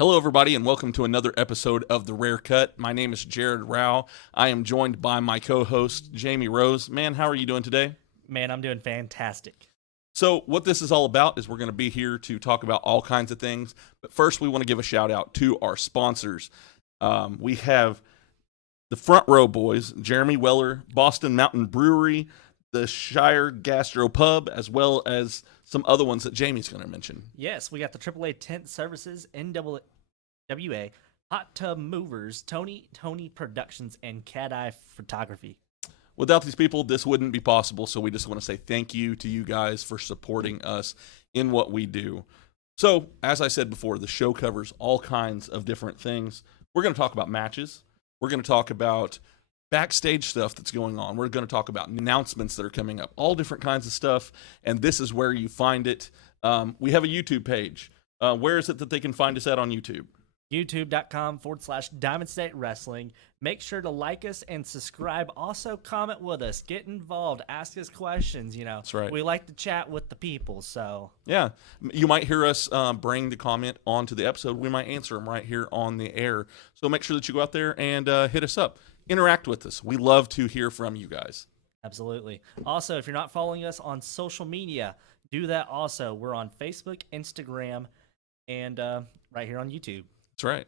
Hello, everybody, and welcome to another episode of The Rare Cut. My name is Jared Rao. I am joined by my co-host, Jamie Rose. Man, how are you doing today? Man, I'm doing fantastic. So what this is all about is we're going to be here to talk about all kinds of things. But first, we want to give a shout out to our sponsors. We have the Front Row Boys, Jeremy Weller, Boston Mountain Brewery, the Shire Gastro Pub, as well as some other ones that Jamie's going to mention. Yes, we got the AAA Tent Services, NWA, Hot Tub Movers, Tony Productions, and Cada Photography. Without these people, this wouldn't be possible, so we just want to say thank you to you guys for supporting us in what we do. So, as I said before, the show covers all kinds of different things. We're going to talk about matches. We're going to talk about backstage stuff that's going on. We're going to talk about announcements that are coming up, all different kinds of stuff, and this is where you find it. We have a YouTube page. Where is it that they can find us at on YouTube? YouTube.com/Diamond State Wrestling. Make sure to like us and subscribe. Also, comment with us. Get involved. Ask us questions. That's right. We like to chat with the people. So yeah, you might hear us bring the comment onto the episode. We might answer them right here on the air. So make sure that you go out there and hit us up. Interact with us. We love to hear from you guys. Absolutely. Also, if you're not following us on social media, do that also. We're on Facebook, Instagram, and right here on YouTube. That's right.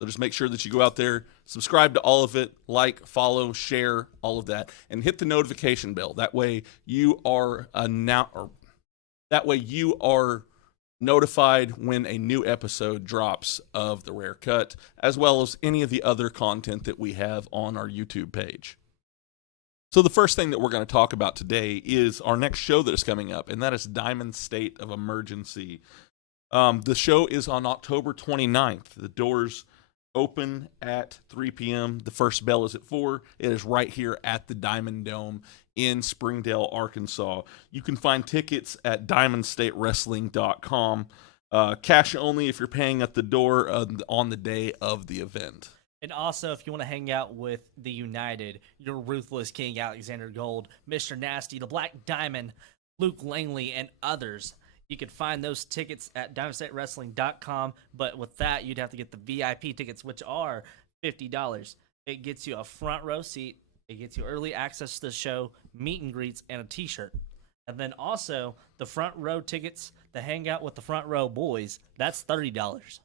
So just make sure that you go out there, subscribe to all of it, like, follow, share, all of that, and hit the notification bell. That way you are notified when a new episode drops of The Rare Cut, as well as any of the other content that we have on our YouTube page. So the first thing that we're going to talk about today is our next show that is coming up, and that is Diamond State of Emergency. The show is on October 29th. The doors open at 3 p.m. The first bell is at 4. It is right here at the Diamond Dome in Springdale, Arkansas. You can find tickets at diamondstatewrestling.com. Cash only if you're paying at the door on the day of the event. And also, if you want to hang out with the United, your Ruthless King Alexander Gold, Mr. Nasty, the Black Diamond, Luke Langley, and others, you can find those tickets at diamondstatewrestling.com. But with that, you'd have to get the VIP tickets, which are $50. It gets you a front row seat. It gets you early access to the show, meet and greets, and a t-shirt. And then also, the front row tickets to hang out with the Front Row Boys, that's $30.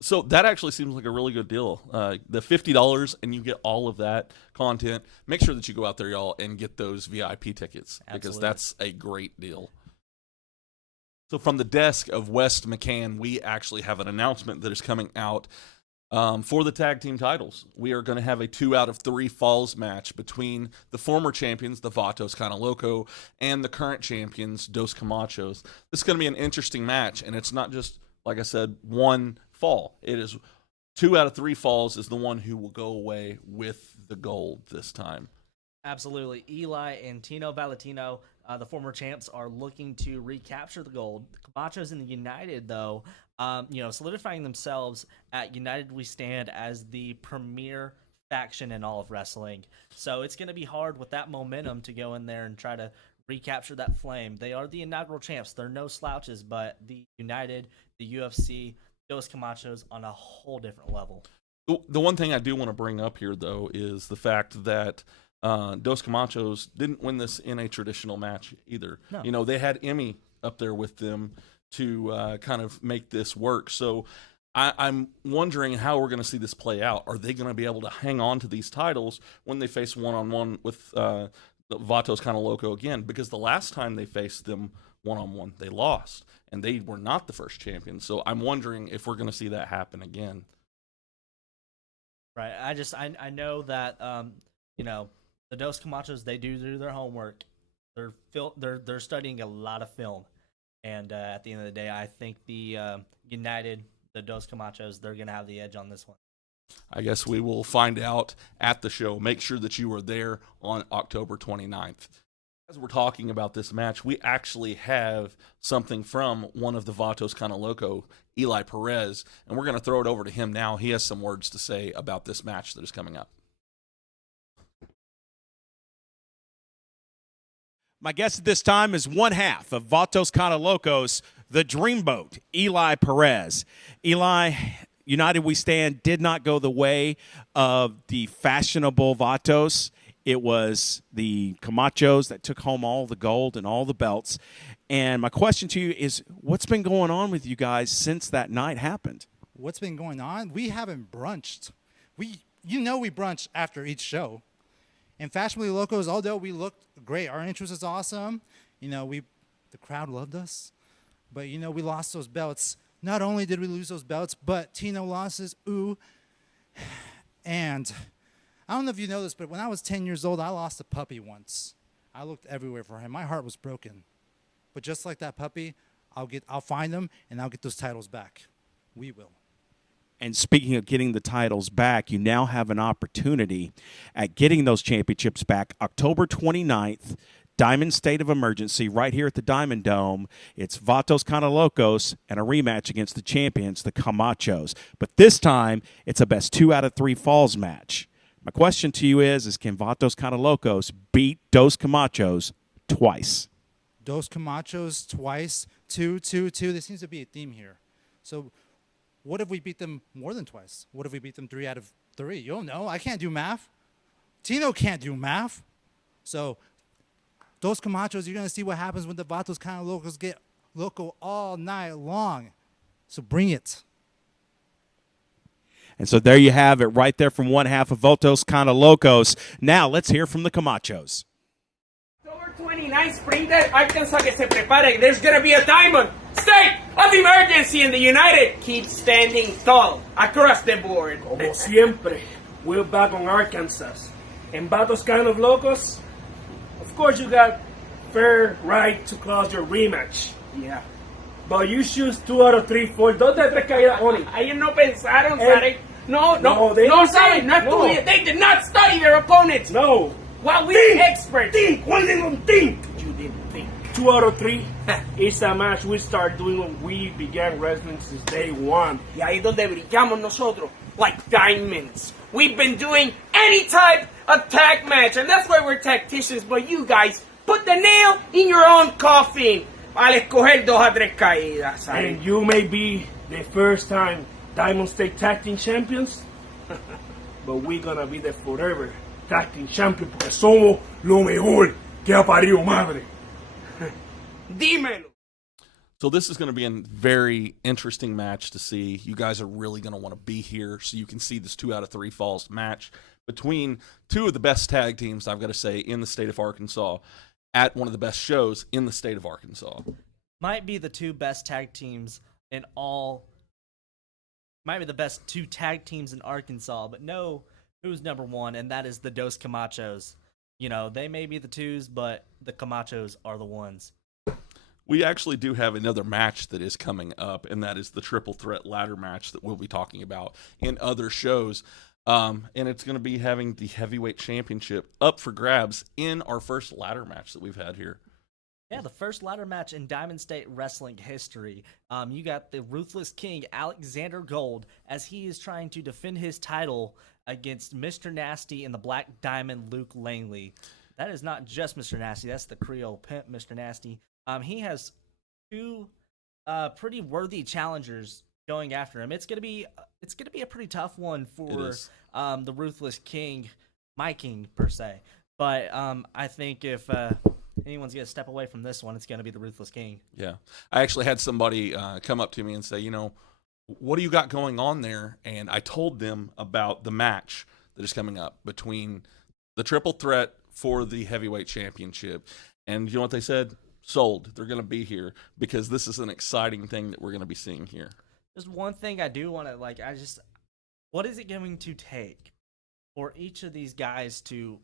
So that actually seems like a really good deal. The $50 and you get all of that content. Make sure that you go out there, y'all, and get those VIP tickets. Absolutely. Because that's a great deal. So from the desk of West McCann, we actually have an announcement that is coming out for the tag team titles. We are going to have a 2 out of 3 falls match between the former champions, the Vatos Kind of Loco, and the current champions, Dos Camachos. This is going to be an interesting match, and it's not just, like I said, one fall. It is 2 out of 3 falls is the one who will go away with the gold this time. Absolutely. Eli and Tino Valentino, the former champs, are looking to recapture the gold. The Camachos in the United, though, solidifying themselves at United We Stand as the premier faction in all of wrestling. So it's going to be hard with that momentum to go in there and try to recapture that flame. They are the inaugural champs. They're no slouches, but the United, the UFC, Dos Camachos on a whole different level. The one thing I do want to bring up here, though, is the fact that Dos Camachos didn't win this in a traditional match either. No. They had Emmy up there with them to kind of make this work. So I'm wondering how we're going to see this play out. Are they going to be able to hang on to these titles when they face one-on-one with the Vatos Kind of Loco again? Because the last time they faced them one-on-one, they lost, and they were not the first champion. So I'm wondering if we're going to see that happen again. Right. I know that the Dos Camachos, they do their homework. They're studying a lot of film, and at the end of the day, I think the United, the Dos Camachos, they're gonna have the edge on this one. I guess we will find out at the show. Make sure that you are there on October 29th. As we're talking about this match, we actually have something from one of the Vatos Kind of Loco, Eli Perez, and we're going to throw it over to him now. He has some words to say about this match that is coming up. My guest at this time is one half of Vatos Cada Locos, the Dreamboat, Eli Perez. Eli, United We Stand did not go the way of the fashionable Vatos. It was the Camachos that took home all the gold and all the belts. And my question to you is, what's been going on with you guys since that night happened? What's been going on? We haven't brunched. We brunch after each show. And Fashionably Locos, although we looked great, our entrance was awesome. The crowd loved us. But, we lost those belts. Not only did we lose those belts, but Tino lost his And I don't know if you know this, but when I was 10 years old, I lost a puppy once. I looked everywhere for him. My heart was broken. But just like that puppy, I'll find him, and I'll get those titles back. We will. And speaking of getting the titles back, you now have an opportunity at getting those championships back. October 29th, Diamond State of Emergency right here at the Diamond Dome. It's Vatos Cada Locos and a rematch against the champions, the Camachos. But this time, it's a best 2 out of 3 falls match. My question to you is can Vatos Cada Locos beat Dos Camachos twice? Dos Camachos twice, 2, 2, 2. There seems to be a theme here. So what if we beat them more than twice? What if we beat them 3 out of 3? You don't know. I can't do math. Tino can't do math. So Dos Camachos, you're going to see what happens when the Vatos Cada Locos get loco all night long. So bring it. And so there you have it right there from one half of Vatos Cada Locos. Now let's hear from the Camachos. October 29th, Springdale, Arkansas, que se prepare. There's going to be a diamond state of emergency, and the United keeps standing tall across the board. Como siempre, we're back on Arkansas. En Vatos Kind of Locos, of course you got fair right to close your rematch. Yeah. But you choose 2 out of 3 for 2 de 3 caídas only. Ellos no pensaron, Sarek. No, they saben, no estudian. They did not study their opponents. No. Well, we're experts. Think. Why they don't think? You didn't think. 2 out of 3 is a match we start doing when we began wrestling since day 1. Y ahí es donde brillamos nosotros, like diamonds. We've been doing any type of tag match, and that's why we're tacticians. But you guys put the nail in your own coffin al escoger 2 a 3 caídas. And you may be the first time Diamond State Tag Team Champions, but we're gonna be the forever Tag Team Champions porque somos lo mejor que ha parido madre. Dímelo. So this is going to be a very interesting match to see. You guys are really going to want to be here so you can see this 2 out of 3 falls match between 2 of the best tag teams, I've got to say, in the state of Arkansas at one of the best shows in the state of Arkansas. Might be the 2 best tag teams in all. Might be the best 2 tag teams in Arkansas, but no, who's number 1, and that is the Dos Camachos. They may be the 2s, but the Camachos are the ones. We actually do have another match that is coming up, and that is the triple threat ladder match that we'll be talking about in other shows. And it's going to be having the heavyweight championship up for grabs in our first ladder match that we've had here. Yeah, the first ladder match in Diamond State Wrestling history. You got the Ruthless King, Alexander Gold, as he is trying to defend his title against Mr. Nasty and the Black Diamond, Luke Langley. That is not just Mr. Nasty, that's the Creole pimp, Mr. Nasty. He has 2 pretty worthy challengers going after him. It's gonna be a pretty tough one for the Ruthless King, my king per se. But I think if anyone's gonna step away from this one, it's gonna be the Ruthless King. Yeah, I actually had somebody come up to me and say, what do you got going on there? And I told them about the match that is coming up between the triple threat for the heavyweight championship. And you know what they said? Sold. They're going to be here because this is an exciting thing that we're going to be seeing here. Just one thing I do want to what is it going to take for each of these guys to,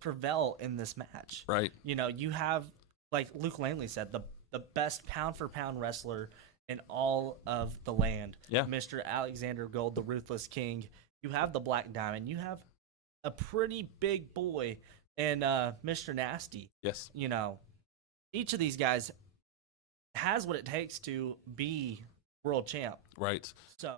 prevail in this match? Right. You have, like Luke Langley said, the best pound for pound wrestler in all of the land. Yeah. Mr. Alexander Gold, the Ruthless King. You have the Black Diamond. You have a pretty big boy and Mr. Nasty. Yes. Each of these guys has what it takes to be world champ. Right. So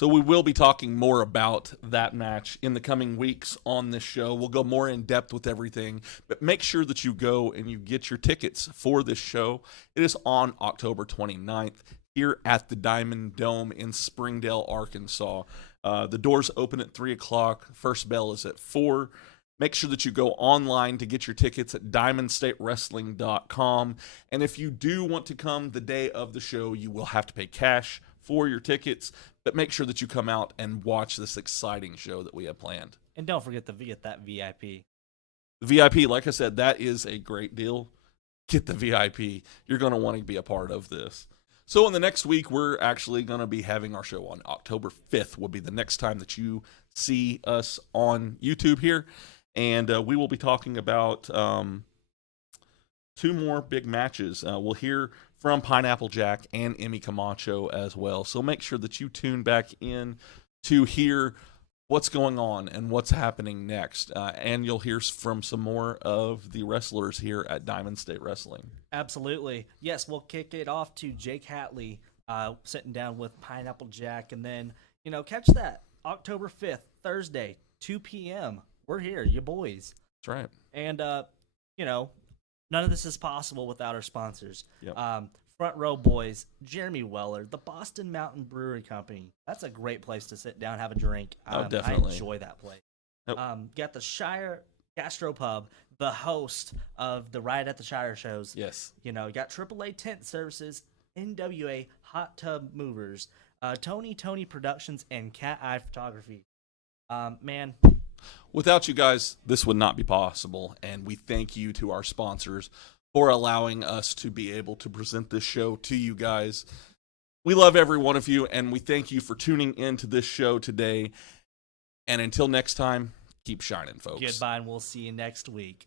So we will be talking more about that match in the coming weeks on this show. We'll go more in depth with everything, but make sure that you go and you get your tickets for this show. It is on October 29th here at the Diamond Dome in Springdale, Arkansas. The doors open at 3 o'clock. First bell is at 4. Make sure that you go online to get your tickets at diamondstatewrestling.com. And if you do want to come the day of the show, you will have to pay cash for your tickets, but make sure that you come out and watch this exciting show that we have planned. And don't forget to get that VIP. The VIP, like I said, that is a great deal. Get the VIP. You're going to want to be a part of this. So in the next week, we're actually going to be having our show on October 5th will be the next time that you see us on YouTube here. And we will be talking about 2 more big matches. We'll hear from Pineapple Jack and Emmy Camacho as well. So make sure that you tune back in to hear what's going on and what's happening next. And you'll hear from some more of the wrestlers here at Diamond State Wrestling. Absolutely. Yes, we'll kick it off to Jake Hatley sitting down with Pineapple Jack. And then, catch that October 5th, Thursday, 2 p.m. We're here, you boys. That's right. And, none of this is possible without our sponsors. Yep. Front Row Boys, Jeremy Weller, the Boston Mountain Brewery Company. That's a great place to sit down, have a drink. Definitely. I enjoy that place. Yep. Got the Shire Gastropub, the host of the Ride at the Shire shows. Yes. You got AAA Tent Services, NWA Hot Tub Movers, Tony Productions, and Cat Eye Photography. Man. Without you guys, this would not be possible, and we thank you to our sponsors for allowing us to be able to present this show to you guys. We love every one of you, and we thank you for tuning into this show today. And until next time, keep shining, folks. Goodbye, and we'll see you next week.